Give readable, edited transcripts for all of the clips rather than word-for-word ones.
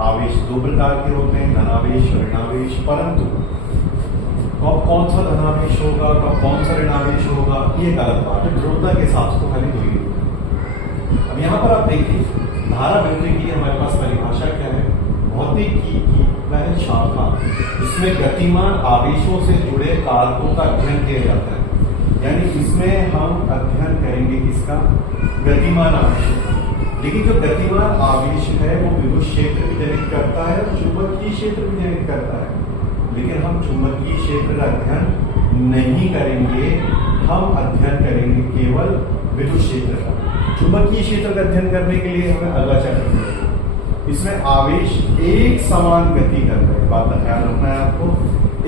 आवेश दो प्रकार के होते हैं, धनावेश और ऋणावेश। परंतु कब कौन सा धनावेश होगा, कब कौन सा ऋणावेश होगा, ये गलत बात है। ध्रुवता के हिसाब से तो खाली दो ही होगा। अब यहाँ पर आप देखिए, धारा बिंदु की हमारे पास परिभाषा क्या है, भौतिकी की वह शाखा इसमें गतिमान आवेशों से जुड़े कारकों का अध्ययन किया जाता है। यानी इसमें हम अध्ययन करेंगे किसका, गतिमान आवेशों का। लेकिन जो गतिमान आवेश है वो विद्युत क्षेत्र भी जनित करता है और चुंबकीय क्षेत्र भी जनित करता है। लेकिन हम चुंबकीय क्षेत्र का अध्ययन नहीं करेंगे, हम अध्ययन करेंगे केवल विद्युत क्षेत्र का। चुंबकीय क्षेत्र का अध्ययन करने के लिए हमें अगला चक्र, इसमें आवेश एक समान गति कर रहे हैं। बात का ध्यान रखना है आपको,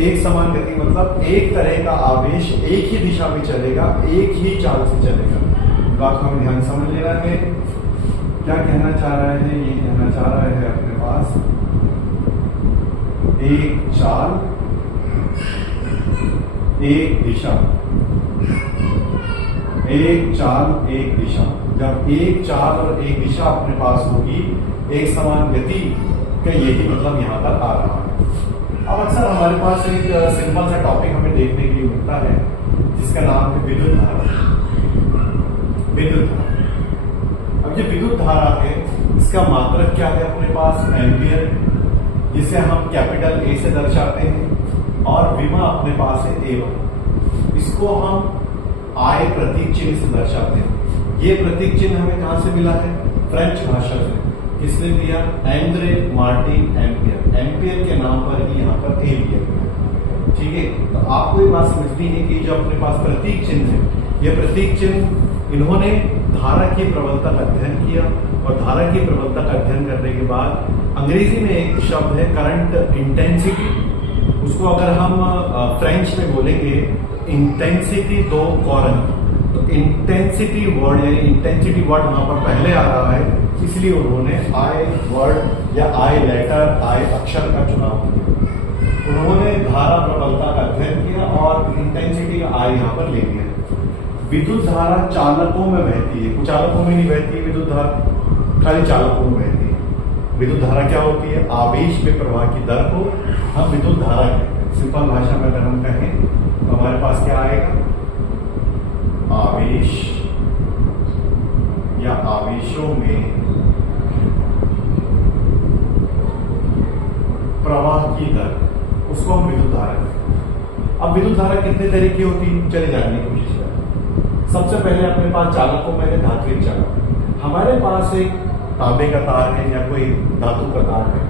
एक समान गति मतलब एक तरह का आवेश एक ही दिशा में चलेगा, एक ही चाल से चलेगा। बात को हमें ध्यान समझ लेना है। क्या कहना चाह रहा है, ये कहना चाह रहा है अपने पास एक चाल एक दिशा, एक चाल एक दिशा। जब एक चाल और एक दिशा अपने पास होगी, एक समान गति का यही मतलब यहां तक आ रहा है। अब अक्सर हमारे पास एक सिंपल सा टॉपिक हमें देखने के लिए मिलता है जिसका नाम है विद्युत धारा। विद्युत धारा, अब ये विद्युत धारा है, इसका मात्रक क्या है अपने पास, एम्पियर, जिसे हम कैपिटल ए से दर्शाते हैं, और विमा अपने पास है A1। इसको हम आई प्रतीक चिन्ह से दर्शाते हैं। ये प्रतीक चिन्ह हमें कहां से मिला है, फ्रेंच भाषा से। किसने दिया, एंद्रे मार्टिन एम्पियर। एम्पियर के नाम पर ही यहाँ पर ए लिया गया। ठीक है, तो आपको ये बात समझनी है कि जो अपने पास प्रतीक चिन्ह है, ये प्रतीक चिन्ह इन्होंने धारा की प्रबलता का अध्ययन किया, और धारा की प्रबलता का अध्ययन करने के बाद अंग्रेजी में एक शब्द है करंट इंटेंसिटी, उसको अगर हम फ्रेंच में बोलेंगे इंटेंसिटी दो कॉरंट। तो इंटेंसिटी वर्ड यानी इंटेंसिटी वर्ड वहां पर पहले आ रहा है, इसलिए उन्होंने आई वर्ड या आई लेटर, आई अक्षर का चुनाव किया। उन्होंने धारा प्रबलता का अध्ययन किया और इंटेंसिटी का आई यहाँ पर ले लिया। विद्युत धारा चालकों में बहती है, कुछ चालकों में नहीं बहती है विद्युत धारा, खाली चालकों में बहती है। विद्युत धारा क्या होती है, आवेश में प्रवाह की दर को हम विद्युत धारा कहते हैं। सिंपल भाषा में अगर हम कहें तो हमारे पास क्या आएगा, आवेश या आवेशों में प्रवाह की दर, उसको हम विद्युत धारा कहते हैं। अब विद्युत धारा कितने तरह की होती है, चले जानने की कोशिश करें। सबसे पहले अपने पास चालकों में है धात्विक चालक। हमारे पास एक तांबे का तार है या कोई धातु का तार है,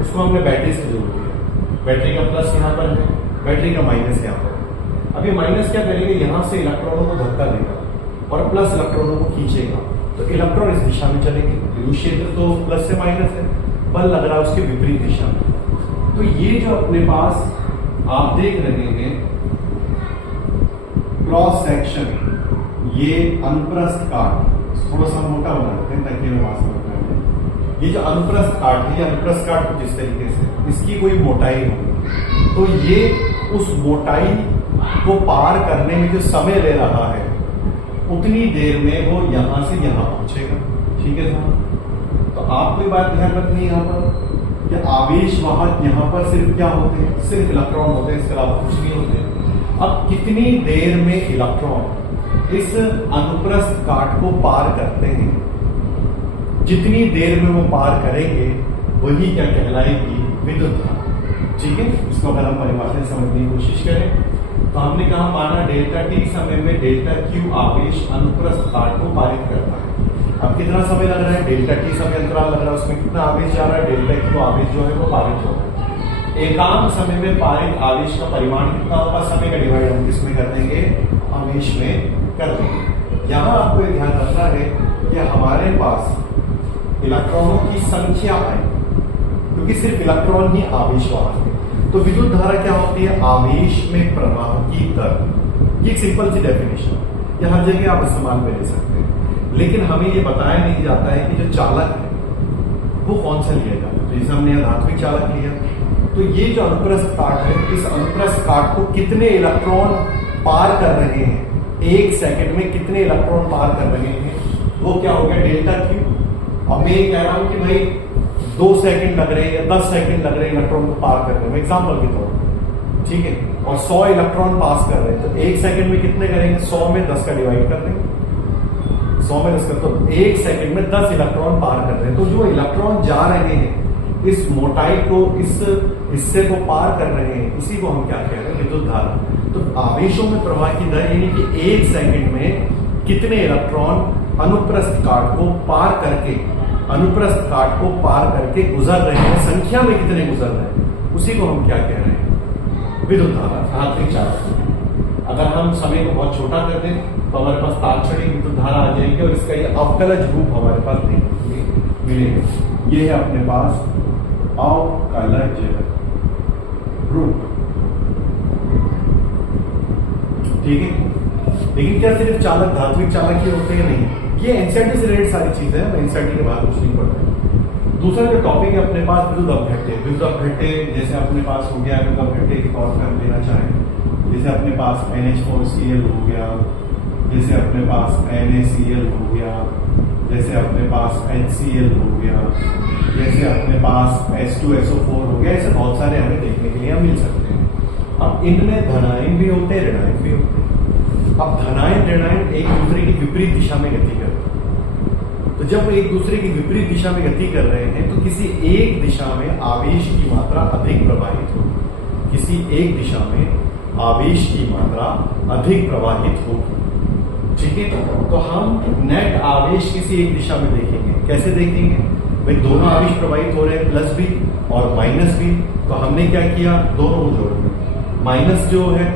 उसको हमने बैटरी से जोड़ दिया। बैटरी का प्लस यहाँ पर है, बैटरी का माइनस यहाँ पर। अब ये माइनस क्या करेगा, यहाँ से इलेक्ट्रॉनों को धक्का देगा और प्लस इलेक्ट्रॉनों को खींचेगा, तो इलेक्ट्रॉन इस दिशा में चलेंगे। विद्युत क्षेत्र तो प्लस से माइनस है, बल लग रहा है उसके विपरीत दिशा में। तो ये जो अपने पास आप देख रहे हैं क्रॉस सेक्शन, ये अनुप्रस्थ काट, थोड़ा सा मोटा बना देते हैं ताकि हमें वास्तव में, ये जो अनुप्रस्थ काट है, ये अनुप्रस्थ काट कुछ इस तरीके से, इसकी कोई मोटाई हो, तो ये उस मोटाई को पार करने में जो समय ले रहा है, उतनी देर में वो यहां से यहां पहुंचेगा। ठीक है साहब, तो आपको बात ध्यान रखनी है यहाँ पर कि आवेश वहां यहाँ पर सिर्फ क्या होते हैं, सिर्फ इलेक्ट्रॉन होते हैं, इसके अलावा कुछ नहीं होते। अब कितनी देर में इलेक्ट्रॉन इस अनुप्रस्थ काट को पार करते हैं, जितनी देर में वो पार करेंगे वही क्या कहलाएगी, विद्युत धारा। ठीक है, इसको अगर हम परिभाषा समझने की कोशिश करें तो हमने कहा माना डेल्टा टी समय में डेल्टा क्यू आवेश अनुप्रस्थ काट को पारित करता है। अब कितना समय लग रहा है, डेल्टा टी समय अंतराल लग रहा है, उसमें कितना आवेश जा रहा है, डेल्टा क्यू आवेश जो है वो पारित हो रहा है। एकांक समय में पारित आवेश का परिमाण कितना होगा, समय का डिवाइड हम किसमें कर देंगे, आवेश में कर देंगे। यहाँ आपको ये ध्यान रखना है कि हमारे पास इलेक्ट्रॉनों की संख्या है, क्योंकि सिर्फ इलेक्ट्रॉन ही आवेश वाहक है। तो विद्युत धारा क्या होती है, आवेश में प्रवाह की दर। ये एक सिंपल सी डेफिनेशन, ये हर जगह आप इस्तेमाल में ले सकते हैं, लेकिन हमें ये बताया नहीं जाता है कि जो चालक है वो कौन सा लिया जाता है। तो जैसे हमने धात्विक चालक लिया, तो ये जो अनुप्रस्थ काट है, इस अनुप्रस्थ काट को कितने इलेक्ट्रॉन पार कर रहे हैं, एक सेकंड में कितने इलेक्ट्रॉन पार कर रहे हैं, वो क्या हो गया, डेल्टा क्यू। अब मैं ये कह रहा हूं कि भाई 2 सेकंड लग रहे हैं या 10 सेकंड लग रहे हैं इलेक्ट्रॉन को पार करने में, एग्जाम्पल के तौर पर, ठीक है, और 100 इलेक्ट्रॉन पास कर रहे हैं, तो 1 सेकंड में कितने करेंगे? 100 में 10 का डिवाइड कर देंगे, 100 में 10 का, तो 1 सेकंड में 10 इलेक्ट्रॉन पार कर रहे हैं। तो जो इलेक्ट्रॉन जा रहे हैं इस मोटाई को, इस हिस्से को पार कर रहे हैं, इसी को हम क्या कह रहे हैं? विद्युत धारा। तो आवेशों में प्रवाह की दर यानी कि 1 सेकंड में कितने इलेक्ट्रॉन अनुप्रस्थ काट को पार करके, अनुप्रस्थ काट को पार करके गुजर रहे हैं, संख्या में कितने गुजर रहे हैं, उसी को हम क्या कह रहे हैं? विद्युत धारा, धात्विक चालक। अगर हम समय को बहुत छोटा कर दें तो हमारे पास तात्क्षणिक विद्युत धारा आ जाएगी और इसका ये अवकलज रूप हमारे पास देखने मिलेगा। ये है अपने पास अवकलज रूप, ठीक है। लेकिन क्या सिर्फ चालक धात्विक चालक ही होते हैं? नहीं, ये एनसीईआरटी से रिलेटेड सारी चीजें हैं, एनसीईआरटी के बाद कुछ नहीं पढ़ता है। दूसरा जो टॉपिक है अपने पास विद्युत अपघट्य। विद्युत अपघट्य जैसे अपने पास हो गया, विद्युत अपघट्य के तौर पर हम लेना चाहें, जैसे अपने पास NH4Cl हो गया, जैसे अपने पास NaCl हो गया, जैसे अपने पास HCl हो गया, जैसे अपने पास H2SO4 हो गया, ऐसे बहुत सारे हमें देखने के लिए मिल सकते हैं। अब इनमें धनायन भी होते हैं, ऋणायन भी होते हैं। अब धनायन ऋणायन एक दूसरे की विपरीत दिशा में गति करते हैं। तो जब एक दूसरे की विपरीत दिशा में गति कर रहे हैं तो किसी एक दिशा में आवेश की मात्रा अधिक प्रवाहित होगी, किसी एक दिशा में आवेश की मात्रा अधिक प्रवाहित होगी, ठीक है। तो हम नेट आवेश किसी एक दिशा में देखेंगे। कैसे देखेंगे भाई? दोनों आवेश प्रवाहित हो रहे हैं, प्लस भी और माइनस भी, तो हमने क्या किया? दोनों को जोड़ दिया। माइनस जो है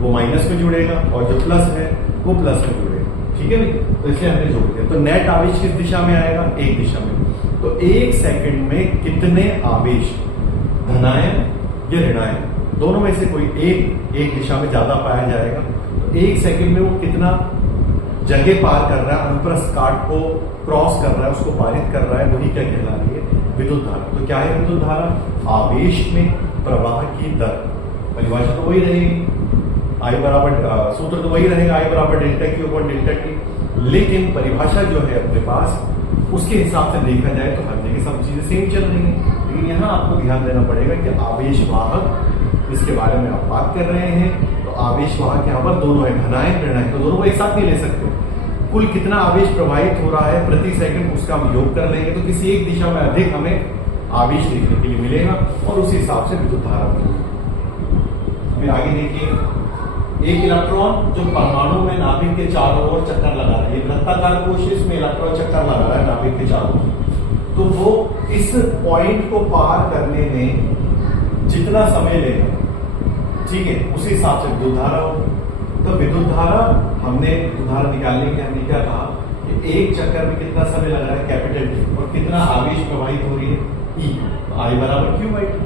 वो माइनस में जुड़ेगा और जो प्लस है वो प्लस में जुड़ेगा, ठीक है भाई। तो इसलिए हमने जोड़ दिया। तो नेट आवेश किस दिशा में आएगा? एक दिशा में। तो 1 सेकंड में कितने आवेश, धनायन या ऋणायन, दोनों में से कोई एक दिशा में ज्यादा पाया जाएगा। तो 1 सेकंड में वो कितना जगह पार कर रहा है, अनुप्रस्थ काट को क्रॉस कर रहा है, उसको पारित कर रहा है, वही क्या कहला रही है? विद्युत धारा। तो क्या है विद्युत धारा? आवेश में प्रवाह की दर। परिभाषा तो वही रहेगी, आई बराबर, सूत्र तो वही रहेगा, आई बराबर delta Q upon delta T। लेकिन परिभाषा जो है अपने पास उसके हिसाब से देखा जाए तो हर जगह सब चीजें सेम चल रही हैं। लेकिन यहाँ आपको ध्यान देना पड़ेगा कि आवेश वाहक, इसके बारे में आप बात कर रहे हैं, तो आवेश वाहक यहाँ पर दोनों है, धनायन ऋणायन, तो दोनों को एक साथ नहीं ले सकते। कुल कितना आवेश प्रवाहित हो रहा है प्रति सेकंड, उसका हम योग कर लेंगे तो किसी एक दिशा में अधिक हमें आवेश देखने के लिए मिलेगा और उसी हिसाब से विद्युत धारा मिलेगी। फिर आगे देखिए, एक इलेक्ट्रॉन जो परमाणु में नाभिक के चारों ओर चक्कर लगा रहा है, वृत्ताकार कोशिश में इलेक्ट्रॉन चक्कर लगा रहा है नाभिक के चारों ओर, तो वो इस पॉइंट को पार करने में जितना समय लेगा, ठीक है, उसी हिसाब से विद्युत धारा हो। तो विद्युत धारा, हमने विद्युत धारा निकालने के लिए हमने क्या कहा कि एक चक्कर में कितना समय लग रहा है, कैपिटल T, और कितना आवेश प्रवाहित हो रही है, E, तो I बराबर Q बाई T।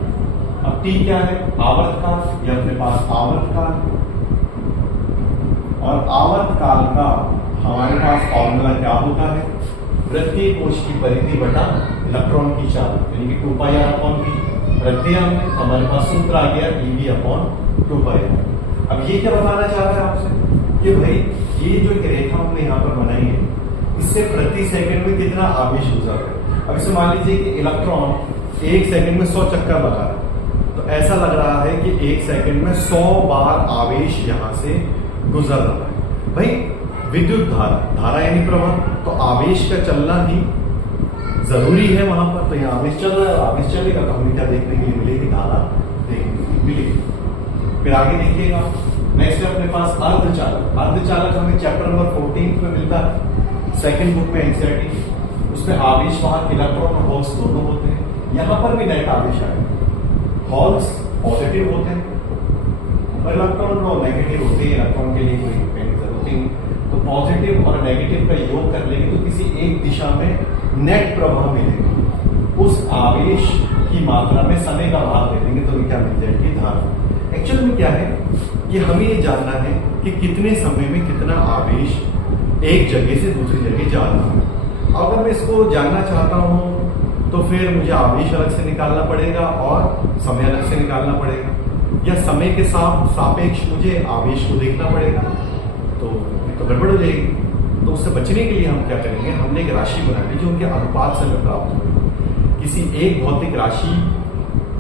अब T क्या है? आवर्तकाल, या अपने पास आवर्तकाल, और आवर्तकाल का हमारे पास फॉर्मूला क्या होता है? वृत्तीय कोश की परिधि बटा इलेक्ट्रॉन की चाल, यानी कि 2πr अपॉन v रख दिया हमने, हमारे पास सूत्र आ गया eV अपॉन 2πr। अब ये क्या बताना चाह रहा है आपसे कि भाई ये जो एक रेखा हमने यहाँ पर बनाई है, इससे प्रति सेकंड में कितना आवेश गुजर रहा है। अब इसे मान लीजिए कि इलेक्ट्रॉन 1 सेकंड में 100 चक्कर लगा रहा है, तो ऐसा लग रहा है कि 1 सेकंड में 100 बार आवेश यहाँ से गुजर रहा है। भाई विद्युत धारा, धारा यानी प्रवाह, तो आवेश का चलना ही जरूरी है वहां पर। तो यहाँ आवेश चल रहा है, आवेश चलेगा तो हमें क्या देखने के लिए मिलेगी? धारा देखने के लिए मिलेगी। फिर आगे देखिएगा, नेक्स्ट है अपने पास अर्धचालक। अर्धचालक हमें चैप्टर नंबर 14 में मिलता है, सेकंड बुक में एनसीईआरटी, उसमें आवेश वाहक इलेक्ट्रॉन और होल्स दोनों होते हैं। यहाँ पर भी नेट आवेश आएगा, होल्स पॉजिटिव होते हैं और इलेक्ट्रॉन नो नेगेटिव होते हैं, इलेक्ट्रॉन के लिए कोई जरूरत नहीं। तो पॉजिटिव और नेगेटिव का योग कर लेंगे तो किसी एक दिशा में नेट प्रवाह मिलेगा। उस आवेश की मात्रा में समय का भाग दे देंगे तो क्या मिल जाएगी? धारा। एक्चुअल में क्या है कि हमें ये जानना है कि कितने समय में कितना आवेश एक जगह से दूसरी जगह जा रहा है। अगर मैं इसको जानना चाहता हूं तो फिर मुझे आवेश अलग से निकालना पड़ेगा और समय अलग से निकालना पड़ेगा, या समय के सापेक्ष मुझे आवेश को देखना पड़ेगा, तो गड़बड़ हो जाएगी। तो उससे बचने के लिए हम क्या करेंगे? हमने एक राशि बना ली जो उनके अनुपात से हमें प्राप्त होगी। किसी एक भौतिक राशि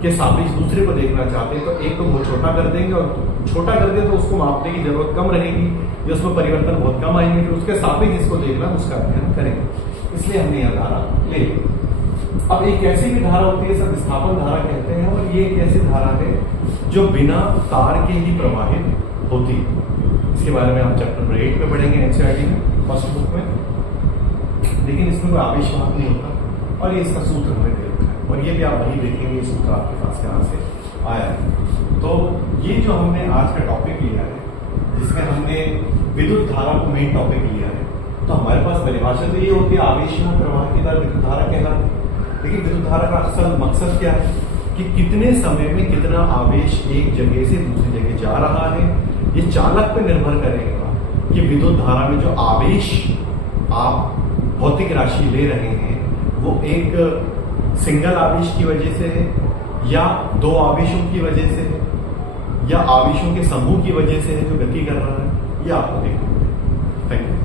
के सापेक्ष दूसरे को देखना चाहते हैं तो एक को बहुत छोटा कर देंगे और छोटा कर दे तो उसको मापने की जरूरत कम रहेगी, या उसमें परिवर्तन बहुत कम आएंगे, फिर उसके सापेक्ष जिसको देखना उसका अध्ययन करेंगे। इसलिए हमने यह धारा ले ली। अब एक ऐसी भी धारा होती है, सब विस्थापन धारा कहते हैं, और ये एक ऐसी धारा है जो बिना तार के ही प्रवाहित होती है। इसके बारे में आप चैप्टर नंबर 8 में पढ़ेंगे एनसीईआरटी में, फर्स्ट बुक में, लेकिन इसमें कोई आवेश वाहक नहीं होता और ये इसका सूत्र हमें दे रखा है, और ये भी आप वही देखेंगे ये सूत्र आपके पास कहाँ से आया है। तो ये जो हमने आज का टॉपिक लिया है, जिसमें हमने विद्युत धारा को मेन टॉपिक लिया है, तो हमारे पास परिभाषा तो ये होती है आवेश में प्रवाह की दर विद्युत धारा कहलाती है। लेकिन विद्युत धारा का असल मकसद क्या है कि कितने समय में कितना आवेश एक जगह से दूसरी जगह जा रहा है, ये चालक पर निर्भर करेगा कि विद्युत धारा में जो आवेश आप भौतिक राशि ले रहे हैं वो एक सिंगल आवेश की वजह से है, या दो आवेशों की वजह से है, या आवेशों के समूह की वजह से है जो गति कर रहा है, ये आपको देखना है। Thank you.